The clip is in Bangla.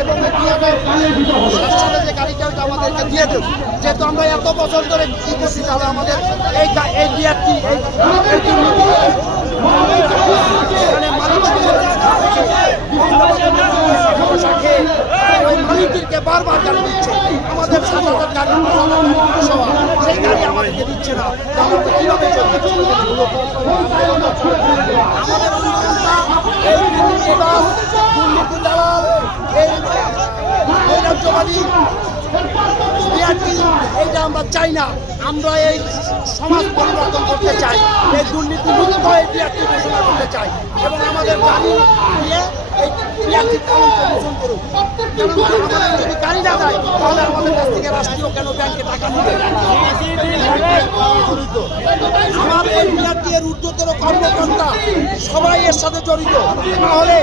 এবং যে গাড়িটা ওইটা আমাদেরকে দিয়ে দেব, যেহেতু আমরা এত বছর ধরে কি করছি, তাহলে আমাদের এই বিআরটি মালিকদেরকে বারবার গাড়ি দিচ্ছে, আমাদের 7,000 গাড়ি সেই গাড়ি আমাদেরকে দিচ্ছে না, তাহলে কিভাবে চলবে? আমাদের এই দুর্নীতি দালাল, এই রাজ্যবাদী এইটা আমরা চাই না। আমরা এই সমাজ পরিবর্তন করতে চাই, এই দুর্নীতি মুক্ত এই বিআরটি ঘোষণা করতে চাই এবং আমাদের গাড়ি দিয়ে এই বিআরটি কলঙ্ক মোচন করুক। কারণ আমাদের যদি গাড়ি না দেয়, তাহলে আমাদের কাছ থেকে রাষ্ট্রীয় কেন ব্যাংকে টাকা নেবে? আমার এই বিআরটি এর ঊর্ধ্বতর কর্মকর্তা সবাই এর সাথে জড়িত, তাহলে